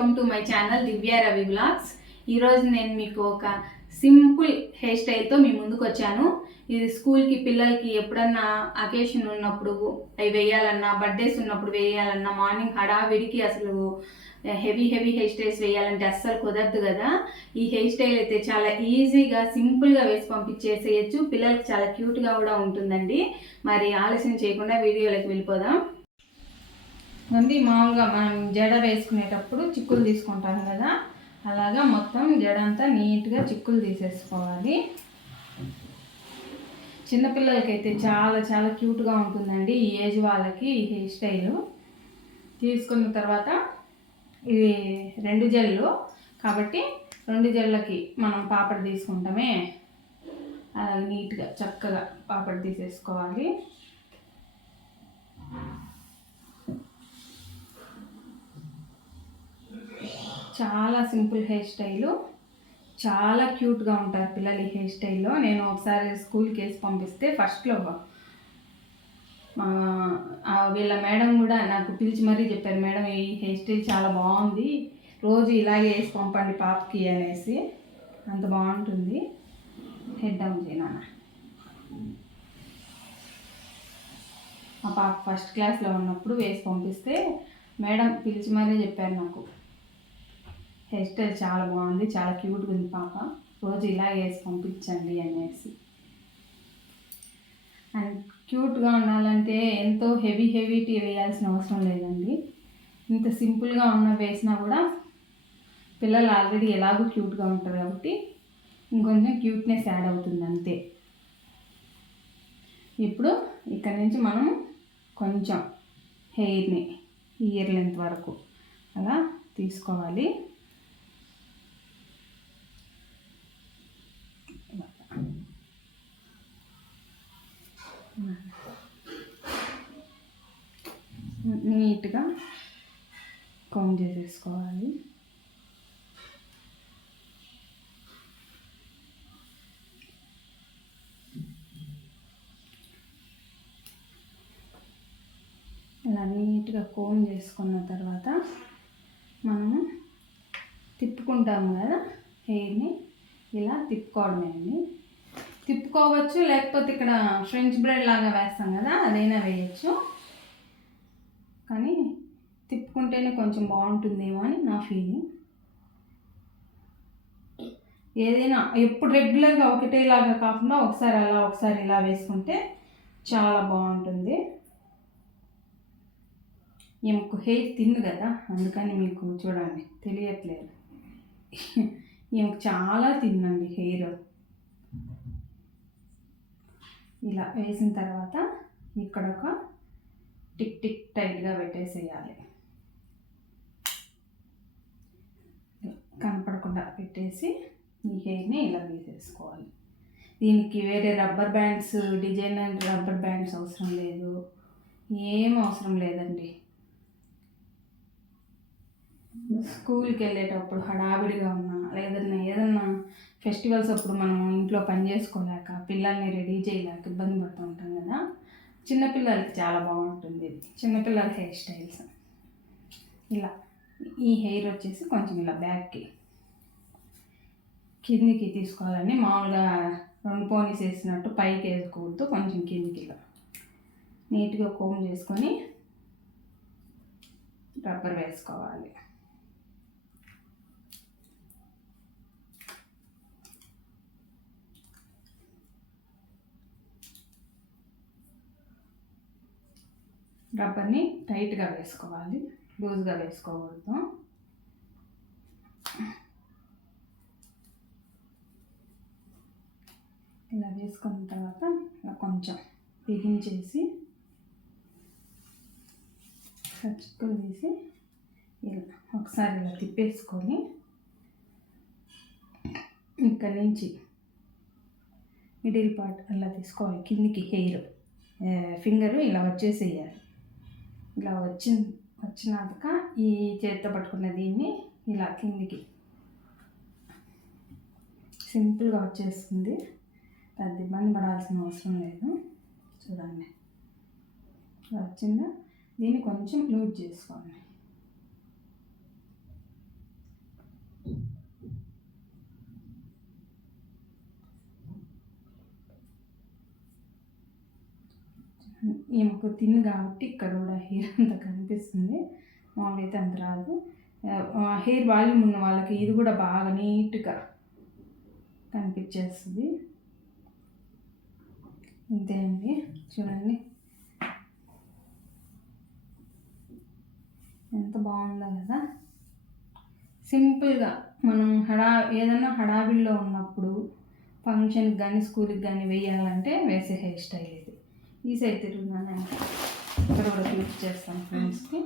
Welcome to my channel Divya Ravi blogs ఈరోజు నేను మీకు ఒక సింపుల్ హెయిర్ స్టైల్తో మీ ముందుకు వచ్చాను. ఇది స్కూల్కి పిల్లలకి ఎప్పుడన్నా అకేషన్ ఉన్నప్పుడు అవి వేయాలన్నా బర్త్డేస్ ఉన్నప్పుడు వేయాలన్నా మార్నింగ్ హడావిడికి అసలు హెవీ హెవీ హెయిర్ స్టైల్స్ వేయాలంటే అస్సలు కుదరదు కదా. ఈ హెయిర్ స్టైల్ అయితే చాలా ఈజీగా సింపుల్గా వేసి పంపించేసేయచ్చు. పిల్లలకి చాలా క్యూట్గా కూడా ఉంటుందండి. మరి ఆలస్యం చేయకుండా వీడియోలోకి వెళ్ళిపోదాం. ఉంది మామూలుగా మనం జడ వేసుకునేటప్పుడు చిక్కులు తీసుకుంటాం కదా అలాగా మొత్తం జడ అంతా నీట్గా చిక్కులు తీసేసుకోవాలి. చిన్నపిల్లలకైతే చాలా చాలా క్యూట్గా ఉంటుందండి ఈ ఏజ్ వాళ్ళకి ఈ హెయిర్ స్టైల్. తీసుకున్న తర్వాత ఇది రెండు జల్లు కాబట్టి రెండు జల్లకి మనం పాపడ తీసుకుంటామే. అలాగే నీట్గా చక్కగా పాపడ్ తీసేసుకోవాలి. చాలా సింపుల్ హెయిర్ స్టైలు. చాలా క్యూట్గా ఉంటారు పిల్లలు ఈ హెయిర్ స్టైల్లో. నేను ఒకసారి స్కూల్కి వేసి పంపిస్తే ఫస్ట్లో వీళ్ళ మేడం కూడా నాకు పిలిచి మరీ చెప్పారు మేడం ఈ హెయిర్ స్టైల్ చాలా బాగుంది. రోజు ఇలాగే వేసి పంపండి పాపకి అనేసి. అంత బాగుంటుంది. హెడ్ డౌన్ చేయనా మా పాప ఫస్ట్ క్లాస్లో ఉన్నప్పుడు వేసి పంపిస్తే మేడం పిలిచి మరీ చెప్పారు నాకు. హెయిర్ స్టైల్ చాలా బాగుంది చాలా క్యూట్గా ఉంది పాప. రోజు ఇలా వేసి పంపించండి అనేసి. అండ్ క్యూట్గా ఉండాలంటే ఎంతో హెవీ హెవీ టీ వేయాల్సిన అవసరం లేదండి. ఇంత సింపుల్గా ఉన్న వేసినా కూడా పిల్లలు ఆల్రెడీ ఎలాగో క్యూట్గా ఉంటారు కాబట్టి ఇంకొంచెం క్యూట్నెస్ యాడ్ అవుతుంది అంతే. ఇప్పుడు ఇక్కడ నుంచి మనం కొంచెం హెయిర్ని ఇయర్ లెంత్ వరకు అలా తీసుకోవాలి. నీట్గా కౌంట్ చేసేసుకోవాలి. ఇలా నీట్గా కోమ్ చేసుకున్న తర్వాత మనము తిప్పుకుంటాము కదా హెయిర్ని. ఇలా తిప్పుకోవడమే అండి తిప్పుకోవచ్చు లేకపోతే ఇక్కడ ఫ్రెంచ్ బ్రెడ్ లాగా వేస్తాం కదా అదైనా వేయచ్చు. కానీ తిప్పుకుంటేనే కొంచెం బాగుంటుందేమో అని నా ఫీలింగ్ ఏదైనా ఎప్పుడు రెగ్యులర్గా ఒకటేలాగా కాకుండా ఒకసారి అలా ఒకసారి ఇలా వేసుకుంటే చాలా బాగుంటుంది. ఈమెకు హెయిర్ తిన్ను కదా అందుకని మీకు చూడండి తెలియట్లేదు. ఈమెకు చాలా తిన్నండి హెయిర్. ఇలా వేసిన తర్వాత ఇక్కడ ఒక టిక్ టిక్ టైట్గా పెట్టేసేయాలి. కనపడకుండా పెట్టేసి ఈ హెయిర్ని ఇలా తీసేసుకోవాలి. దీనికి వేరే rubber bands design and rubber bands అవసరం లేదు. ఏం అవసరం లేదండి. స్కూల్కి వెళ్ళేటప్పుడు హడావిడిగా ఉన్నా లేదన్నా ఏదన్నా ఫెస్టివల్స్ అప్పుడు మనం ఇంట్లో పని చేసుకోలేక పిల్లల్ని రెడీ చేయలేక ఇబ్బంది పడుతూ ఉంటాం కదా. చిన్నపిల్లలకి చాలా బాగుంటుంది. ఇది చిన్నపిల్లల హెయిర్ స్టైల్స్ ఇలా. ఈ హెయిర్ వచ్చేసి కొంచెం ఇలా బ్యాక్కి కిందికి తీసుకోవాలని మామూలుగా రెండు పోనీస్ వేసినట్టు పైకి వేసుకోవద్దు కొంచెం కిందికి ఇలా. నీట్గా కోమ్ చేసుకొని రబ్బర్ వేసుకోవాలి. రబ్బర్ని టైట్గా వేసుకోవాలి లూజ్గా వేసుకోకూడదు. ఇలా వేసుకున్న తర్వాత ఇలా కొంచెం బిగించేసి చిక్కులు తీసి ఇలా ఒకసారి ఇలా తిప్పేసుకొని ఇక్కడ నుంచి మిడిల్ పార్ట్ అలా తీసుకోవాలి కిందికి హెయిర్ ఫింగరు ఇలా వచ్చేసేయాలి. ఇలా వచ్చి వచ్చినాక ఈ చేతితో పట్టుకున్న దీన్ని ఇలా కిందికి సింపుల్గా వచ్చేస్తుంది. పెద్ద ఇబ్బంది పడాల్సిన అవసరం లేదు. చూడండి. ఇలా వచ్చిందా? దీన్ని కొంచెం లూజ్ చేసుకోండి. ఈమెకు తిన్ కాబట్టి ఇక్కడ కూడా హెయిర్ అంత కనిపిస్తుంది. మామూలుగా అయితే అంత రాదు. హెయిర్ వాల్యూమ్ ఉన్న వాళ్ళకి ఇది కూడా బాగా నీట్గా కనిపించేస్తుంది. ఇంతే అండి. చూడండి. ఎంత బాగుందో కదా. సింపుల్గా మనం హడా ఏదైనా హడావిడిలో ఉన్నప్పుడు ఫంక్షన్కి కానీ స్కూల్కి కానీ వేయాలంటే వేసే హెయిర్ స్టైల్ ఇది. ఈ సైడ్ తిరుగుతున్నాను ఇక్కడ కూడా క్లిక్ చేస్తాను ఫ్రెండ్స్కి.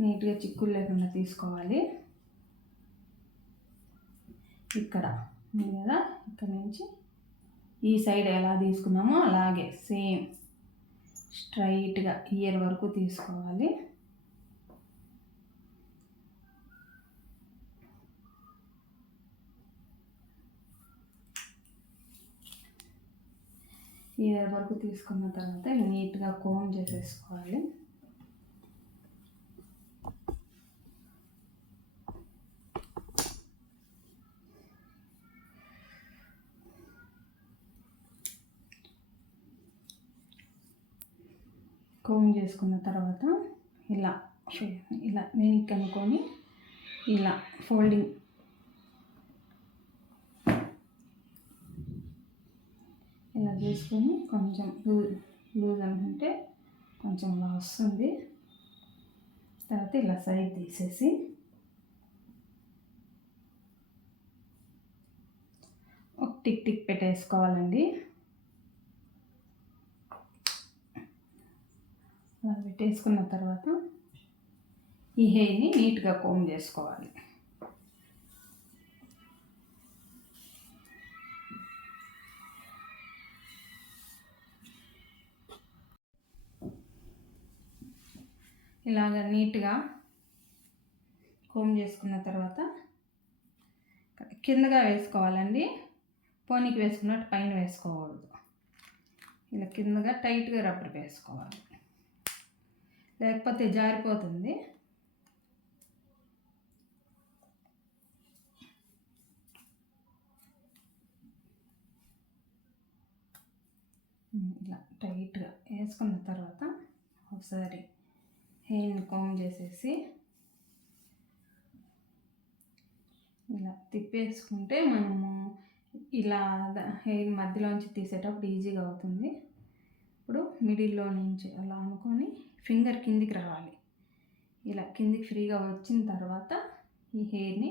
నీట్గా చిక్కులు లేకుండా తీసుకోవాలి. ఇక్కడ ఉంది కదా ఇక్కడ నుంచి ఈ సైడ్ ఎలా తీసుకున్నామో అలాగే సేమ్. స్ట్రైట్గా ఇయర్ వరకు తీసుకోవాలి. ఇయర్ వరకు తీసుకున్న తర్వాత నీట్గా కోమ్ చేసేసుకోవాలి కోమ్ చేసుకున్న తర్వాత ఇలా ఇలా వెనక్కి అనుకొని ఇలా ఫోల్డింగ్ ఇలా చేసుకొని కొంచెం లూజ్ లూజ్ అనుకుంటే కొంచెం ఇలా వస్తుంది. తర్వాత ఇలా సైడ్ తీసేసి ఒక టిక్ టిక్ పెట్టేసుకోవాలండి. అలా పెట్టేసుకున్న తర్వాత ఈ హెయిర్ని నీట్గా కోమ్ చేసుకోవాలి. ఇలాగ నీట్గా కోమ్ చేసుకున్న తర్వాత కిందగా వేసుకోవాలండి. పోనీకి వేసుకున్నట్టు పైన వేసుకోకూడదు. ఇలా కిందగా టైట్గా రబ్బర్ వేసుకోవాలి. లేకపోతే జారిపోతుంది. ఇలా టైట్గా వేసుకున్న తర్వాత ఒకసారి హెయిర్ని కామ్ చేసేసి ఇలా తిప్పేసుకుంటే మనము ఇలా హెయిర్ మధ్యలోంచి తీసేటప్పుడు ఈజీగా అవుతుంది. ఇప్పుడు మిడిల్లో నుంచి అలా అనుకొని ఫింగర్ కిందికి రావాలి. ఇలా కిందికి ఫ్రీగా వచ్చిన తర్వాత ఈ హెయిర్ని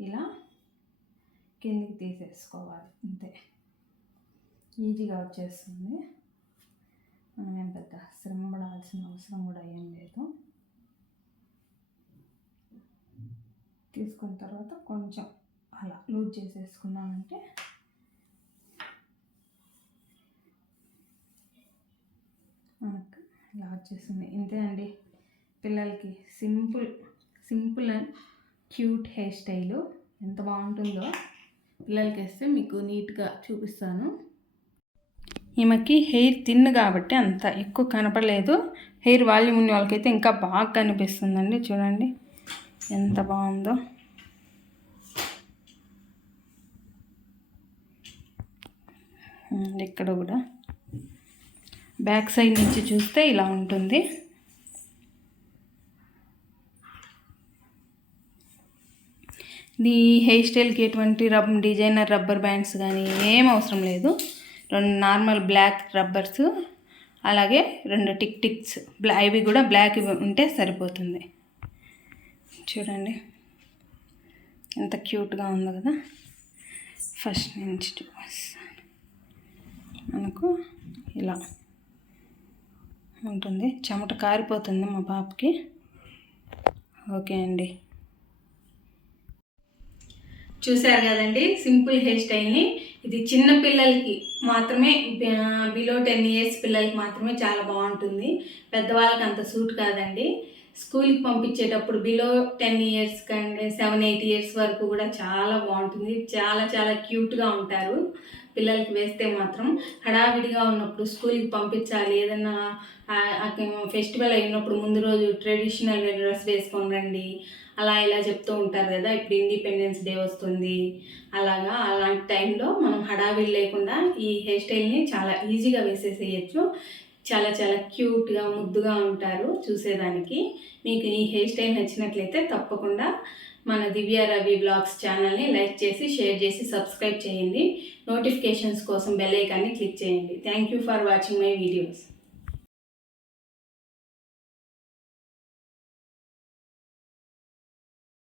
ఇలా కిందికి తీసేసుకోవాలి. అంతే. ఈజీగా వచ్చేస్తుంది. శ్రమ పడాల్సిన అవసరం కూడా ఏం లేదు. తీసుకున్న తర్వాత కొంచెం అలా లూజ్ చేసేసుకున్నామంటే మనకు ఇలా చేస్తుంది ఇంతే అండి. పిల్లలకి simple simple and cute hair style ఎంత బాగుంటుందో పిల్లలకి వేస్తే మీకు నీట్గా చూపిస్తాను. ఈమెకి హెయిర్ తిన్ కాబట్టి అంత ఎక్కువ కనపడలేదు. హెయిర్ వాల్యూమ్ ఉన్న వాళ్ళకైతే ఇంకా బాగా కనిపిస్తుందండి. చూడండి. ఎంత బాగుందో. ఇక్కడ కూడా. బ్యాక్ సైడ్ నుంచి చూస్తే ఇలా ఉంటుంది. ఈ హెయిర్ స్టైల్కి ఎటువంటి రబ్ డిజైనర్ రబ్బర్ బ్యాండ్స్ కానీ ఏం అవసరం లేదు. రెండు నార్మల్ బ్లాక్ రబ్బర్స్ అలాగే రెండు టిక్ టిక్స్ బ్లా ఇవి కూడా బ్లాక్ ఉంటే సరిపోతుంది. చూడండి. ఎంత క్యూట్గా ఉందో కదా. ఫస్ట్ నుంచి మనకు ఇలా ఉంటుంది. చెమట కారిపోతుంది మా పాపకి. ఓకే అండి. చూశారు కదండి సింపుల్ హెయిర్ స్టైల్ని ఇది చిన్న పిల్లలకి మాత్రమే బిలో టెన్ ఇయర్స్ పిల్లలకి మాత్రమే చాలా బాగుంటుంది. పెద్దవాళ్ళకి అంత సూట్ కాదండి. స్కూల్కి పంపించేటప్పుడు బిలో టెన్ ఇయర్స్ కంటే సెవెన్ ఎయిట్ ఇయర్స్ వరకు కూడా చాలా బాగుంటుంది. చాలా చాలా క్యూట్గా ఉంటారు. పిల్లలకి వేస్తే మాత్రం హడావిడిగా ఉన్నప్పుడు స్కూల్కి పంపించాలి. ఏదన్నా ఫెస్టివల్ అయినప్పుడు ముందు రోజు ట్రెడిషనల్ డ్రెస్ వేసుకొని రండి. అలా ఇలా చెప్తూ ఉంటారు కదా. ఇప్పుడు ఇండిపెండెన్స్ డే వస్తుంది. అలాగా అలాంటి టైంలో మనం హడావిడి లేకుండా ఈ హెయిర్ స్టైల్ని చాలా ఈజీగా వేసేసేయచ్చు. చాలా చాలా క్యూట్గా ముద్దుగా ఉంటారు చూసేదానికి. మీకు ఈ హెయిర్ స్టైల్ నచ్చినట్లయితే తప్పకుండా మన దివ్య రవి బ్లాగ్స్ ఛానల్ని లైక్ చేసి షేర్ చేసి సబ్స్క్రైబ్ చేయండి. నోటిఫికేషన్స్ కోసం బెల్ ఐకాన్ని క్లిక్ చేయండి. Thank you for watching my videos.